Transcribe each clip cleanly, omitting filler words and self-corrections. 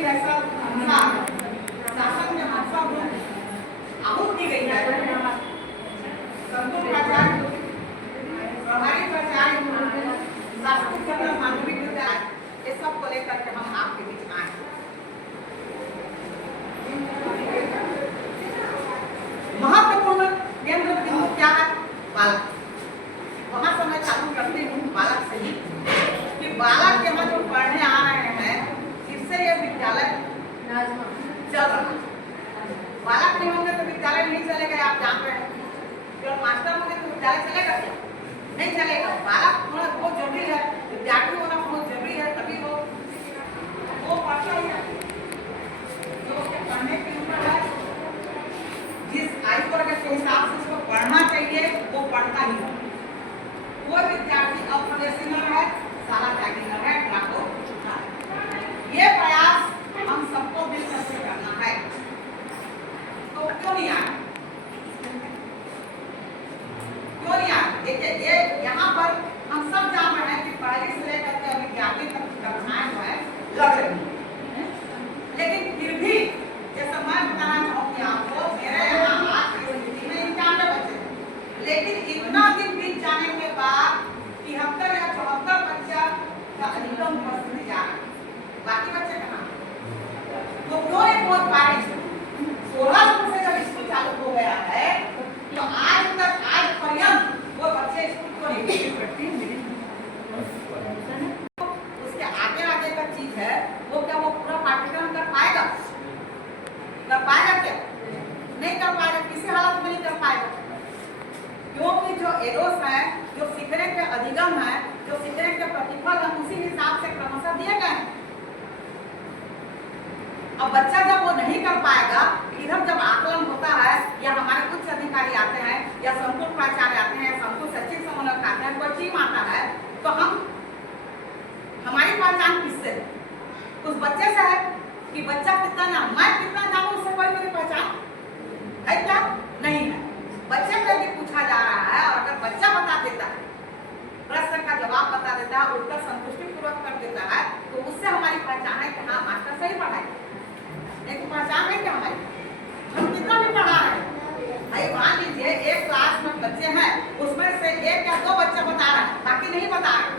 मंदिर ऐसा शासन में मतलब आहूत की गई है। संतों प्राचार्य, प्रभारी प्राचार्य, शास्त्री चंद्र मानविक विद्यालय, ये सब को लेकर के हम आपके बीच आए। महत्वपूर्ण केंद्र बिंदु क्या है? बालक। वहां से मैं चालू करती हूँ बालक से ही कि बालक यहाँ जो पढ़ने आ रहे हैं, जिससे ये विद्यालय चल रहा है। बालक नहीं होंगे तो विद्यालय नहीं चलेगा, आप जान रहे हैं। जो मास्टर होंगे तो विद्यालय चलेगा क्या? नहीं चलेगा। बालक होना बहुत जरूरी है, विद्यार्थी होना बहुत जरूरी है, तभी वो पढ़ता है जो उसके पढ़ने के ऊपर है। जिस आयु वर्ग के हिसाब से उसको पढ़ना चाहिए वो पढ़ता ही है। कोई विद्यार्थी अप्रवेशी न है, सारा त्यागी न है, ड्राको छूटा है। ये प्रयास हम सबको मिलकर से करना है। तो क्यों नहीं आए? क्यों नहीं आए? देखिए ये यहाँ पर हम सब जान रहे हैं कि पहले से लेकर के अभी 11वीं तक कक्षाएं जो है लग रही है, लेकिन फिर भी जैसा मैं बताना चाहूँगी आपको, मेरे यहाँ आज की स्थिति में 91 बच्चे थे, लेकिन इतना दिन बीत जाने के बाद 73 या 74 बच्चा का अधिकतम उपस्थिति जा रहा है। बाकी बच्चे कहाँ? तो क्यों नहीं पहुँच पा रहे? 16 जून से जब स्कूल चालू हो गया है तो आज तक, आज पर्यंत वो बच्चे स्कूल को नहीं पढ़ते। उसके आगे आगे का चीज है वो क्या वो पूरा पाठ्यक्रम कर पाएगा? कर पाएगा क्या? नहीं कर पाएगा। किसी हालत में नहीं कर पाएगा, क्योंकि जो एडोस है, जो सीखने के अधिगम है, जो सीखने के प्रतिफल है, उसी हिसाब से क्रमशः दिए गए हैं। अब बच्चा जब वो नहीं कर पाएगा, इधर जब आकलन होता है या हमारे उच्च अधिकारी आते हैं या संकुल प्राचार्य आते हैं या संकुल सचिव समन्वयक आते हैं, कोई टीम आता है, तो हमारी पहचान किससे है? उस बच्चे से है कि बच्चा कितना जान, मैं कितना जानूं, उससे कोई मेरी पहचान है क्या? नहीं है। बच्चे से भी पूछा जा रहा है और अगर बच्चा बता देता है, प्रश्न का जवाब बता देता है, उत्तर संतुष्टि पूर्वक कर देता है, तो उससे हमारी पहचान है कि हाँ मास्टर सही पढ़ाई। एक पहचान है क्या हमारी? हम कितना भी पढ़ा रहे हैं, भाई मान लीजिए एक क्लास में बच्चे हैं, उसमें से एक या दो बच्चे बता रहे हैं, बाकी नहीं बता रहे,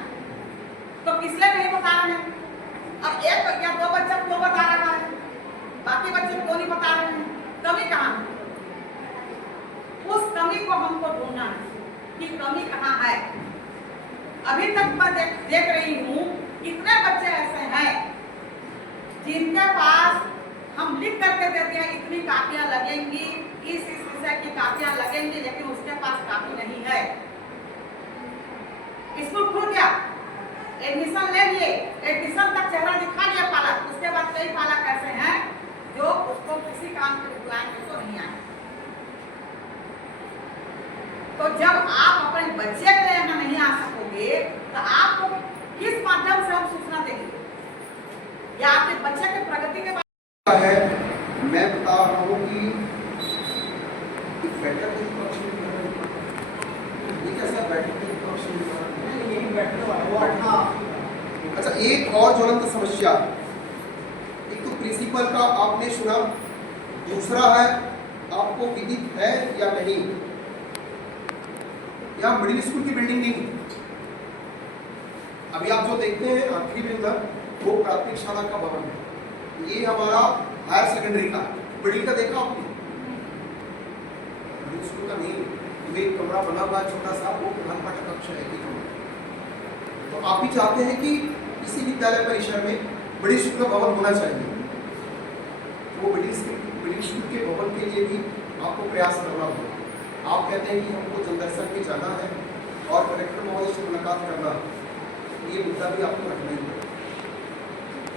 तो किस लिए नहीं बता रहे हैं? अब एक या दो बच्चा क्यों बता रहा है, बाकी बच्चे क्यों नहीं बता रहे हैं? कमी कहाँ है? उस कमी को हमको ढूंढना है कि कमी कहाँ है। अभी तक मैं देख रही हूँ कितने बच्चे ऐसे हैं जिनके पास हम लिख करके देते हैं इतनी कापियां लगेंगी, इस विषय की कापियां लगेंगी, लेकिन उसके पास कापी नहीं है। स्कूल खुल गया, एडमिशन ले लिए, एडमिशन तक चेहरा दिखा लिया पालक, उसके बाद कई पालक ऐसे हैं जो उसको किसी काम के लिए बुलाएंगे तो नहीं आए। तो जब आप अपने बच्चे के लिए यहाँ नहीं आ सकोगे तो आपको किस माध्यम से हम सूचना देंगे या आपके बच्चे के प्रगति के बारे है? मैं बता रहा हूँ कि बैठक के पक्ष में ये कैसा बैठक के पक्ष में यही बैठना। अच्छा, एक और ज्वलंत समस्या, एक तो प्रिंसिपल का आपने सुना, दूसरा है आपको विदित है या नहीं, यहाँ मिडिल स्कूल की बिल्डिंग नहीं। अभी आप जो देखते हैं आखिरी में अंदर वो प्राथमिक शाला का भवन है, ये हमारा हायर सेकेंडरी का बिल्डिंग का देखा आपने? मिडिल स्कूल का नहीं, एक कमरा बना हुआ छोटा सा, वो प्रधान पाठक कक्ष है। तो आप भी चाहते हैं कि इसी विद्यालय परिसर में मिडिल स्कूल का भवन होना चाहिए, वो मिडिल स्कूल के भवन के लिए भी आपको प्रयास करना होगा। आप कहते हैं कि हमको जनदर्शन में जाना है और कलेक्टर महोदय से मुलाकात करना, ये मुद्दा भी आपको रखना ही है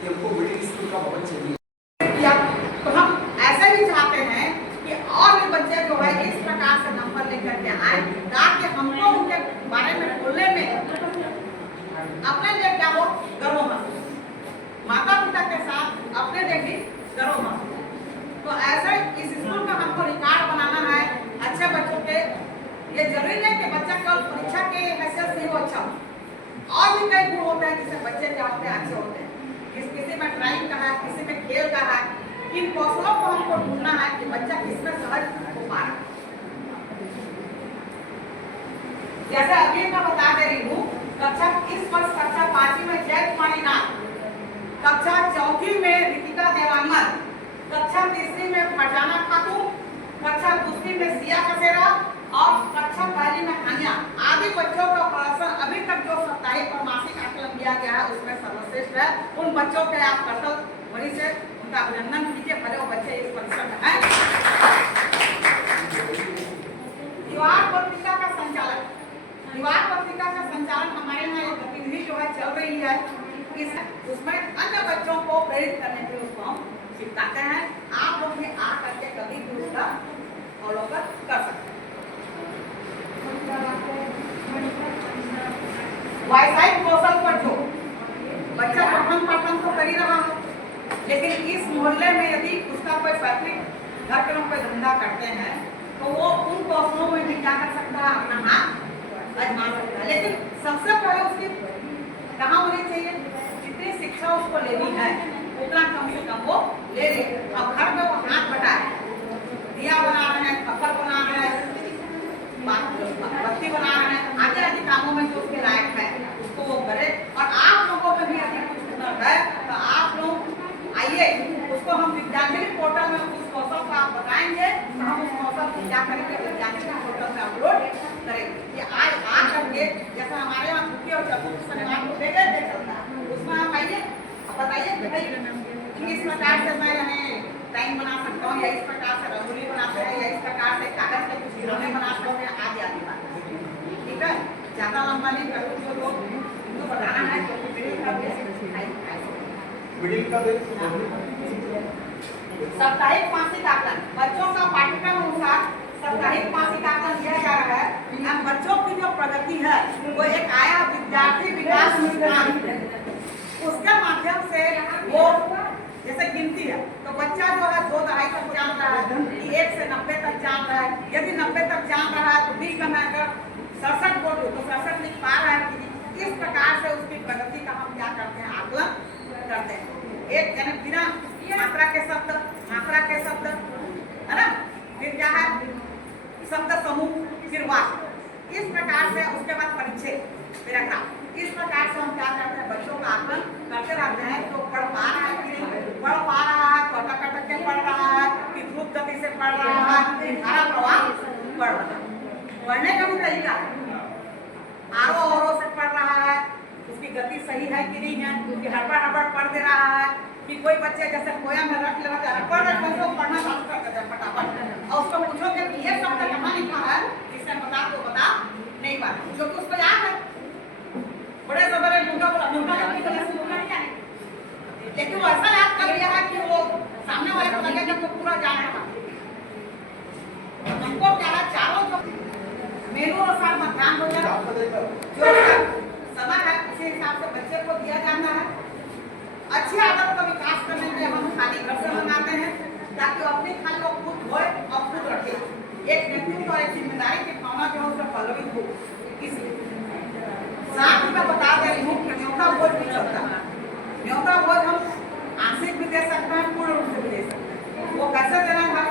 कि हमको मिडिल स्कूल का भवन चाहिए। तो हम ऐसे भी चाहते हैं कि और भी बच्चे जो है इस प्रकार से नंबर लेकर के आए, ताकि हमको उनके बारे में बोलने में अपने लिए क्या हो, गर्व महसूस, माता पिता के साथ अपने लिए भी गर्व महसूस। तो ऐसे इस स्कूल का हमको रिकॉर्ड बनाना है अच्छे बच्चों के। ये जरूरी नहीं कि बच्चा केवल परीक्षा के हैसियत से हो अच्छा हो, और भी कई गुण होते हैं जिससे बच्चे क्या होते हैं, अच्छे होते हैं। किसी में ड्राइंग का है, किसी में खेल इन कौशलों को हमको ढूंढना है कि बच्चा किसमें सहज हो पा रहा है। जैसे अभी मैं बता दे रही हूँ, इस वर्ष कक्षा 5वीं में जय कुमारी नाथ, कक्षा 4वीं में रितिका देवांगन, कक्षा 3वीं में फरजाना खातून, कक्षा 2वीं में सिया कसेरा और कक्षा 1ली में हानिया आदि बच्चों का प्रदर्शन अभी तक जो साप्ताहिक और मासिक आकलन किया गया है उसमें सर्वश्रेष्ठ है। उन बच्चों के आप कौशल बड़ी से उनका अभिनंदन कीजिए, भले वो बच्चे इस परिसर में हैं। दीवार पत्रिका का संचालन, दीवार पत्रिका का संचालन हमारे यहाँ एक गतिविधि जो है चल रही है, उसमें अन्य बच्चों को प्रेरित करने के लिए उसको हम सिखाते हैं। आप लोग भी आ करके कभी भी उसका अवलोकन कर सकते हैं। व्यावसायिक कौशल पर जो बच्चा पठन तो कर ही रहा है, लेकिन इस मोहल्ले में यदि उसका कोई फैक्ट्री घर के लोग कोई धंधा करते हैं तो वो उन कौशलों में भी क्या कर सकता है, अपना हाथ आजमा सकता है। लेकिन सबसे पहले उसकी कहाँ होनी चाहिए, जितनी शिक्षा उसको लेनी है उतना कम से कम वो ले ले। अब घर में वो हाथ बटाए, दिया बना रहे हैं, पत्थर बना रहे हैं, बत्ती बना रहे हैं, आदि आदि कामों में जो उसके लायक है उसको वो करे। और आप लोगों में भी यदि कुछ हुनर है तो आप लोग आइए, उसको हम विद्यार्थी पोर्टल में उस कौशल को आप बताएंगे तो हम उस कौशल को क्या करेंगे, विद्यार्थी पोर्टल में अपलोड करेंगे। ये आज आ करके जैसा हमारे यहाँ छुट्टी और चतुर्थ शनिवार को देखे चलता है, उसमें आप आइए, बताइए कि भाई इस प्रकार से मैं हमें टाइम बना सकता हूँ, या इस प्रकार से रंगोली बनाते हैं, या इस प्रकार से कागज के कुछ खिलौने बना सकते हैं, आदि आदि बात। ठीक है, ज्यादा लंबा नहीं कर, जो लोग इनको बताना है तो साप्ताहिक मासिक आकलन, बच्चों का पाठ्यक्रम अनुसार साप्ताहिक मासिक आकलन किया जा रहा है। बच्चों की जो प्रगति है वो एक आया विद्यार्थी विकास उसके माध्यम से वो जैसे गिनती है तो बच्चा जो है 2-2.5 तक जान रहा है, 1 से 90 तक जान रहा है। यदि 90 तक जान रहा है तो 20 में अगर 67 बोल तो 67 लिख पा रहा है कि इस प्रकार से उसकी प्रगति का हम क्या करते हैं, आकलन करते हैं। एक यानी बिना मात्रा के शब्द, मात्रा के शब्द है ना, फिर क्या है शब्द समूह, फिर वाक्य, इस प्रकार से उसके बाद परिचय, पैराग्राफ, इस प्रकार से हम क्या करते हैं, बच्चों का आकलन करते रहते हैं। तो पढ़ पा रहा है कि नहीं पढ़ पा रहा है, तो अटक अटक के पढ़ रहा है कि द्रुत गति से पढ़ रहा है, कि धारा प्रवाह पढ़ रहा है। पढ़ने का भी तरीका आरो औरों से पढ़ रहा है, उसकी गति सही है कि नहीं है, कि हड़बड़ हड़बड़ पढ़ दे रहा है, कि कोई बच्चे जैसे पोया में रख लेना पढ़ना चालू कर देते हैं फटाफट, और उसको पूछोगे कि ये शब्द कहाँ लिखा है, इससे बता तो बता नहीं पाते, क्योंकि उसको याद है। बड़े से बड़े मुर्गा नहीं जाने, लेकिन वो ऐसा याद कर लिया है कि वो सामने वाले को लगे जब वो पूरा जान रहा। हमको क्या है, चारों जो मेनू अनुसार मध्याह्न भोजन जो समय है उसी हिसाब से बच्चे को दिया जाता है। अच्छी आदत का विकास करने के लिए हम थाली घर से मंगाते हैं ताकि वो अपनी थाली को खुद धोए और खुद रखे। एक नेतृत्व और एक जिम्मेदारी की भावना जो है उसका पल्लवित हो। साथ ही मैं बता दे रही हूँ कि न्योता भोज भी चलता है। न्योता भोज हम आंशिक भी दे सकते हैं, पूर्ण रूप से भी दे सकते हैं। वो कैसे देना है,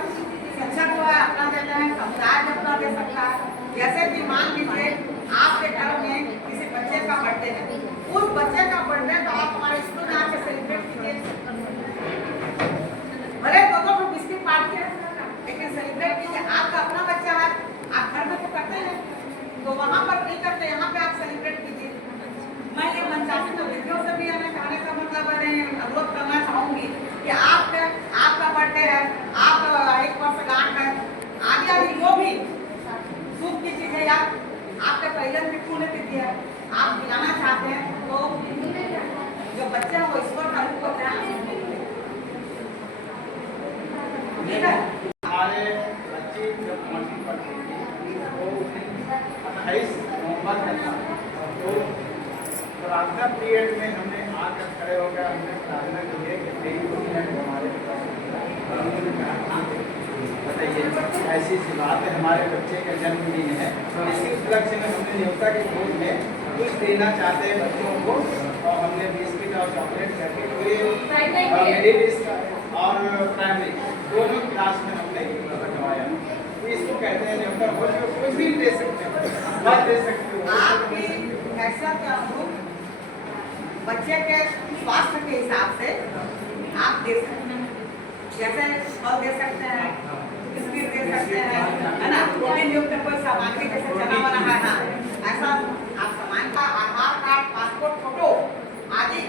शिक्षक जो है अपना देते हैं, समुदाय भी अपना दे सकता है। जैसे कि मान लीजिए आपके घर में किसी बच्चे का बर्थडे है, उस बच्चे का बर्थडे तो आप हमारे स्कूल में आके सेलिब्रेट कीजिए, भले दो बिस्किट पार्टी है लेकिन सेलिब्रेट कीजिए। आपका अपना बच्चा है, आप घर में तो करते हैं, तो वहाँ पर नहीं करते, यहाँ पे आप सेलिब्रेट कीजिए। मैं ये पंचायती प्रतिनिधियों से भी हमें कहने का मतलब अनुरोध करना चाहूँगी कि आपका बर्थडे है, आप 1 वर्ष गांठ है, आदि आदि जो भी शुभ की चीज़ है या आपके परिजन की पुण्यतिथि है आप मिलाना चाहते हैं तो जो बच्चे हैं वो ईश्वर का रूप होते हैं। ठीक है, हमारे बच्चे जब पढ़ती थी तो 28 नवंबर तक तो प्रार्थना पीरियड में हमने आकर खड़े हो गया, हमने प्रार्थना की है कि हमारे बताइए ऐसी सी बात है, हमारे बच्चे का जन्मदिन है, तो इसी उपलक्ष्य में हमने न्योता के रूप में कुछ देना चाहते हैं बच्चों को, और हमने बिस्किट और चॉकलेट करके पूरे मिडिल ईस्ट और प्राइमरी मतलब वो जो कुछ भी दे सकते हो, बस दे सकते हो। आपकी हैसियत के अनुरूप बच्चे के स्वास्थ्य के हिसाब से आप दे सकते हैं। जैसे फल दे सकते हैं, बिस्किट दे सकते हैं, है ना, प्रोटीन युक्त कोई सामग्री जैसे चना वना है ना, ऐसा आप सामान का आधार कार्ड, पासपोर्ट फोटो आदि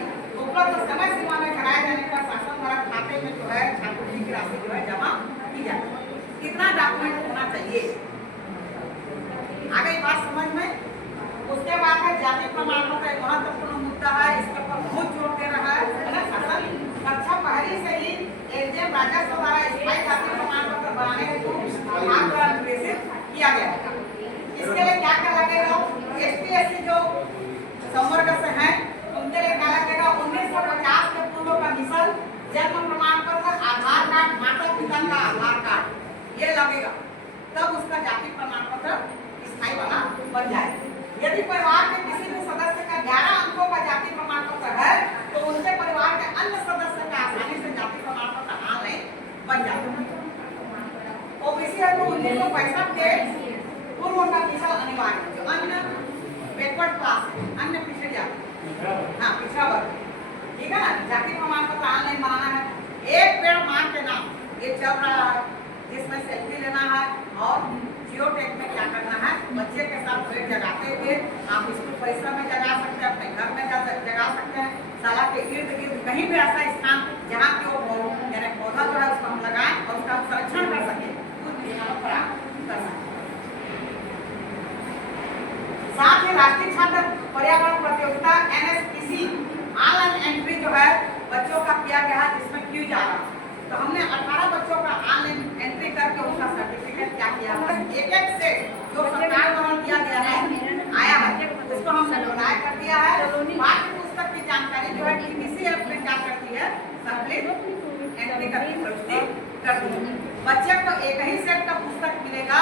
उपलब्ध समय सीमा में कराए जाने पर शासन द्वारा खाते में जो है छात्रवृत्ति की राशि जो है जमा की जाती है। कितना डॉक्यूमेंट होना चाहिए, आगे बात समझ में। उसके बाद है जाति प्रमाण पत्र, एक महत्वपूर्ण मुद्दा है, इसके ऊपर बहुत जोर दे रहा है ना शासन। कक्षा पहली से ही एग्जाम राजस्व द्वारा स्थायी जाति प्रमाण पत्र बनाने हेतु विभाग द्वारा निर्देशित किया गया है। इसके लिए क्या क्या लगेगा, एसटी एससी जो संवर्ग से हैं उनके लिए क्या लगेगा, 1950 के पूर्व का मिसल, जन्म प्रमाण पत्र, आधार कार्ड, माता पिता का आधार कार्ड ये लगेगा, तब उसका जाति प्रमाण पत्र स्थायी वाला बन जाएगा। यदि परिवार के किसी भी सदस्य का 11 अंकों का जाति प्रमाण पत्र है तो उनके परिवार के अन्य सदस्य का आसानी से जाति प्रमाण पत्र ऑनलाइन बन जाता है। ओबीसी है तो 1965 के पूर्व का मिसल अनिवार्य, जो अन्य बैकवर्ड क्लास है, अन्य पिछड़े जाति, हाँ पिछड़ा वर्ग, ठीक है ना, जाति प्रमाण पत्र ऑनलाइन बनाना है। एक पेड़ मां के नाम ये चल रहा है, जिसमें सेल्फी लेना है और जियो टैग में क्या करना है, बच्चे के साथ पेड़ जगाते हुए आप स्कूल परिसर में जगा सकते हैं, अपने घर में जगा सकते हैं, शाला के इर्द गिर्द कहीं भी ऐसा स्थान जहाँ की वो यानी पौधा जो है उसको हम लगाएं और उसका संरक्षण कर सके, उस स्थानों पर आप कर सकते हैं। साथ ही राष्ट्रीय छात्र पर्यावरण प्रतियोगिता NSPC ऑनलाइन एंट्री जो है बच्चों का किया गया है, जिसमें क्यों जा रहा है, तो हमने 18 बच्चों का ऑनलाइन एंट्री करके उनका सर्टिफिकेट क्या किया है, एक सेट जो सरकार द्वारा दिया गया है आया है, उसको हमने बनाया कर दिया है। पाठ्य पुस्तक की जानकारी जो है TBC ऐप में क्या करती है, सम्मिलित एंट्री करके प्रस्तुति करती है। बच्चे को एक ही सेट का पुस्तक मिलेगा,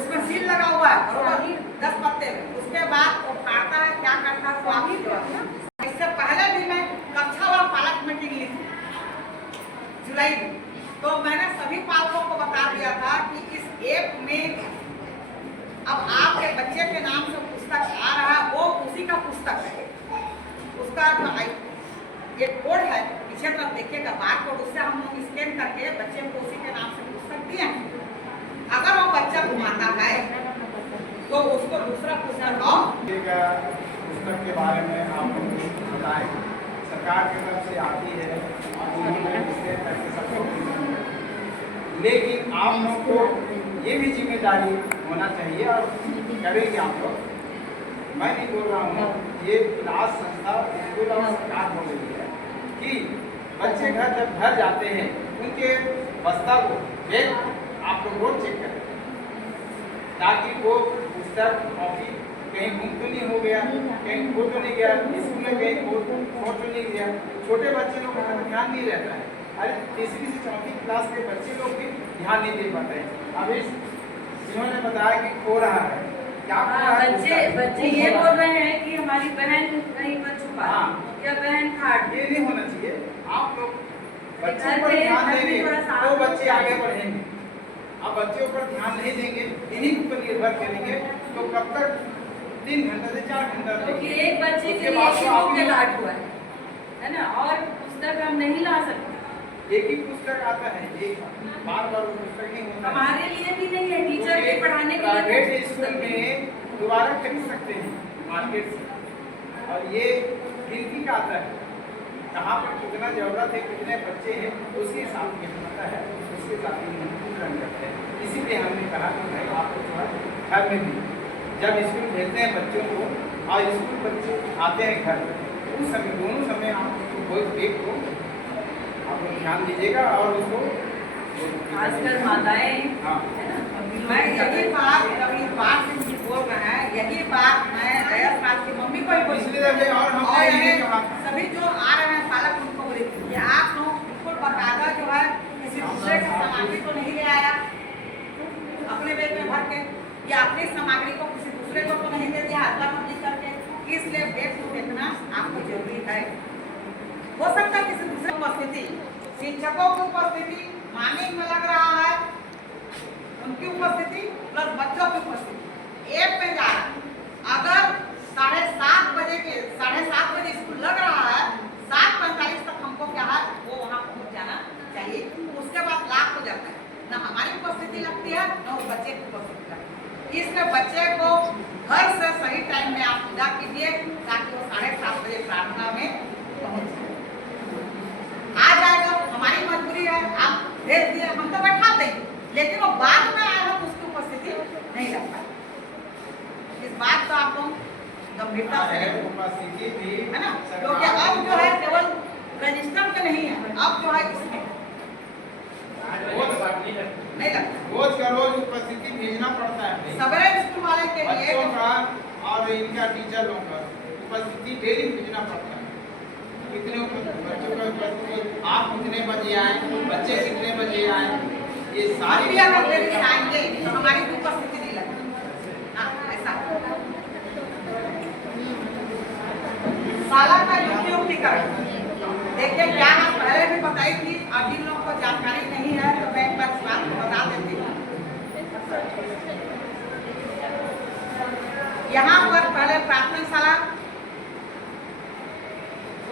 उसमें सील लगा हुआ है बरोबर 10 पत्ते में, उसके बाद वो फाड़ता है, क्या करता है, स्वामी जो है। इससे पहले भी मैं कक्षा व पालक मीटिंग ली थी जुलाई में, तो मैंने सभी पालकों को बता दिया था कि इस ऐप में अब आपके बच्चे के नाम से पुस्तक आ रहा है, वो उसी का पुस्तक है, उसका जो ये कोड है पीछे तरफ देखिएगा बारकोड, उससे हम लोग स्कैन करके बच्चे को उसी के नाम से पुस्तक दिए हैं। अगर वो बच्चा घुमाता है तो उसको दूसरा पुस्तक और पुस्तक के बारे में आप लोग बताएं, सरकार की तरफ से आती है और उन्होंने इससे करके सबको, लेकिन आप लोग को ये भी जिम्मेदारी होना चाहिए और करेंगे आप लोग। मैं नहीं बोल रहा हूँ, ये क्लास संस्था स्कूल और सरकार बोल रही है कि बच्चे जब घर जाते हैं उनके बस्ता को बैग आप लोग रोज चेक करें, ताकि वो पुस्तक कॉपी कहीं गुम तो नहीं हो गया, कहीं खो तो नहीं गया, स्कूल में कहीं खो तो नहीं गया। छोटे बच्चे लोग का ध्यान नहीं रहता है, अरे तीसरी से चौथी क्लास के बच्चे लोग भी ध्यान नहीं दे पाते हैं। अब इन्होंने बताया कि खो रहा है, क्या खो रहा है, बच्चे ये बोल रहे हैं कि हमारी बहन कहीं पर छुपा या बहन खाट, ये नहीं होना चाहिए। आप लोग बच्चों पर ध्यान देंगे तो बच्चे आगे बढ़ेंगे, अब बच्चों पर ध्यान नहीं देंगे, इन्हीं पर निर्भर करेंगे तो कब तक 3 घंटे से 4 घंटा, क्योंकि एक बच्चे के लिए एक ही लाट हुआ है ना, और पुस्तक हम नहीं ला सकते, एक ही पुस्तक आता है, एक बार पुस्तक नहीं होता। हमारे लिए भी नहीं है, टीचर के पढ़ाने के लिए प्राइवेट स्कूल में दोबारा खरीद सकते हैं मार्केट से, और ये गिनती का आता है, कहाँ पर कितना जरूरत है, कितने बच्चे हैं, उसके हिसाब से पता है, उसके साथ ही करते हैं। इसीलिए हमने कहा कि भाई आपको थोड़ा घर में भी जब स्कूल भेजते हैं बच्चों को और स्कूल बच्चे आते हैं घर, उस समय दोनों समय आप कोई एक को आप लोग ध्यान दीजिएगा और उसको खासकर माताएं, हाँ, मैं यही बात रविवार से बोल रहे हैं, यही बात मैं गया साल की मम्मी को ही बोली, इसलिए और हम सभी जो आ रहे हैं पालक उनको बोली कि आप लोग बिल्कुल बकायदा जो है किसी दूसरे की सामग्री को नहीं ले आया अपने बैग में भर के, या अपनी सामग्री को किसी दूसरे को तो नहीं दे दिया अदला बदली करके, इसलिए बैग को देखना आपको जरूरी है। हो सकता है किसी दूसरे की उपस्थिति, शिक्षकों की उपस्थिति मार्निंग में लग रहा है, उनकी उपस्थिति प्लस बच्चों की उपस्थिति एक पे जा रहा है। अगर 7:30 बजे स्कूल लग रहा है, 7:45 तक हमको क्या है वो वहाँ पहुँच जाना चाहिए। उसके बाद लाख हो जाता है, ना हमारी उपस्थिति लगती है ना उस बच्चे की उपस्थिति लगती है। इसलिए बच्चे को घर से सही टाइम में आप विदा कीजिए ताकि वो 7:30 बजे प्रार्थना में पहुँच जाए। आ जाएगा, हमारी मजबूरी है, आप भेज दिए, हम तो बैठा देंगे, लेकिन वो बाद में आएगा तो उसकी उपस्थिति नहीं लग पाएगी। इस बात को आप लोग गंभीरता से उपस्थिति भी है ना, क्योंकि अब जो है केवल रजिस्टर में नहीं है, अब जो है इसमें नहीं लगता। रोज का रोज उपस्थिति भेजना पड़ता है सवेरे स्कूल वाले के लिए बच्चों का और इनका टीचर लोगों का उपस्थिति डेली भेजना पड़ता है। कितने बच्चों का उपस्थिति, आप कितने बजे आए, बच्चे कितने बजे आए, ये सारी भी अगर देरी से आएंगे तो हमारी उपस्थिति नहीं लगती। हाँ, ऐसा शाला का युक्तिकरण देखिए क्या हम पहले भी बताई थी और जिन लोगों को जानकारी नहीं है तो मैं एक बार इस बात को बता देती हूँ। यहाँ पर पहले प्राथमिक शाला,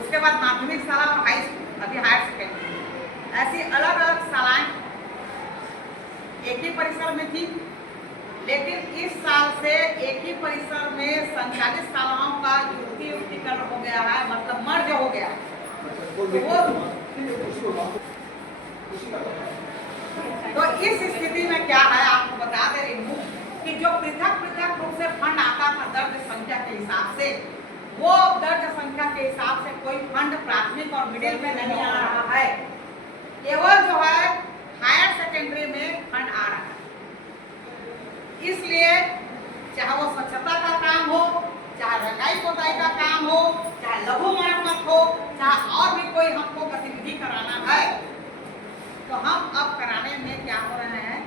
उसके बाद माध्यमिक शाला और हाई स्कूल, अभी हायर सेकेंडरी, ऐसी अलग अलग शालाएं एक ही परिसर में थी। लेकिन इस साल से एक ही परिसर में संचालित शालाओं का युक्तिकरण हो गया है, मतलब मर्ज हो गया है। तो इस स्थिति में क्या है आपको बता दे रही हूँ कि जो पृथक पृथक रूप से फंड आता था दर्ज संख्या के हिसाब से, वो दर्ज संख्या के हिसाब से कोई फंड प्राथमिक और मिडिल में नहीं आ रहा है, केवल जो है हायर सेकेंडरी में फंड आ रहा है। इसलिए चाहे वो स्वच्छता का काम हो, चाहे रंगाई पोताई का काम हो, चाहे लघु मरम्मत हो, चाहे और भी कोई हमको गतिविधि कराना है, तो हम अब कराने में क्या हो रहे हैं,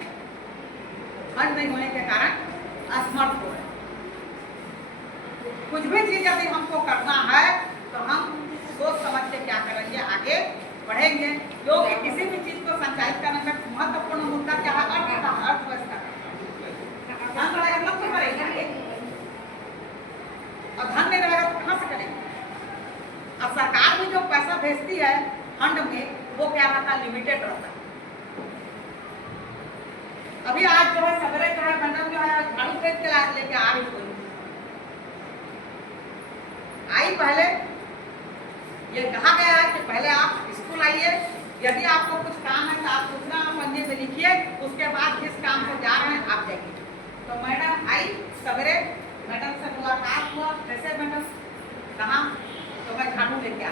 फंड नहीं होने के कारण असमर्थ हो रहे हैं। कुछ भी चीज यदि हमको करना है तो हम सोच समझ के क्या करेंगे, आगे बढ़ेंगे। क्योंकि किसी भी चीज को संचालित करने में महत्वपूर्ण मुद्दा क्या है, अर्थव्यवस्था। धन रहेगा तब तो करेंगे, और धन नहीं रहेगा तो कहाँ से करेंगे। अब सरकार भी जो पैसा भेजती है फंड में, वो क्या रहता है, लिमिटेड रहता है। अभी आज जो है सवेरे जो है मैडम जो है झाड़ू खरीद के लेके आ रही कोई आई, पहले ये कहा गया है कि पहले आप स्कूल आइए, यदि आपको कुछ काम है तो आप सूचना पंजी में लिखिए, उसके बाद जिस काम से जा रहे हैं आप जाइए। तो मैडम आई सवेरे, मैडम से मुलाकात हुआ, कैसे मैडम, कहाँ, तो मैं झाड़ू लेके आ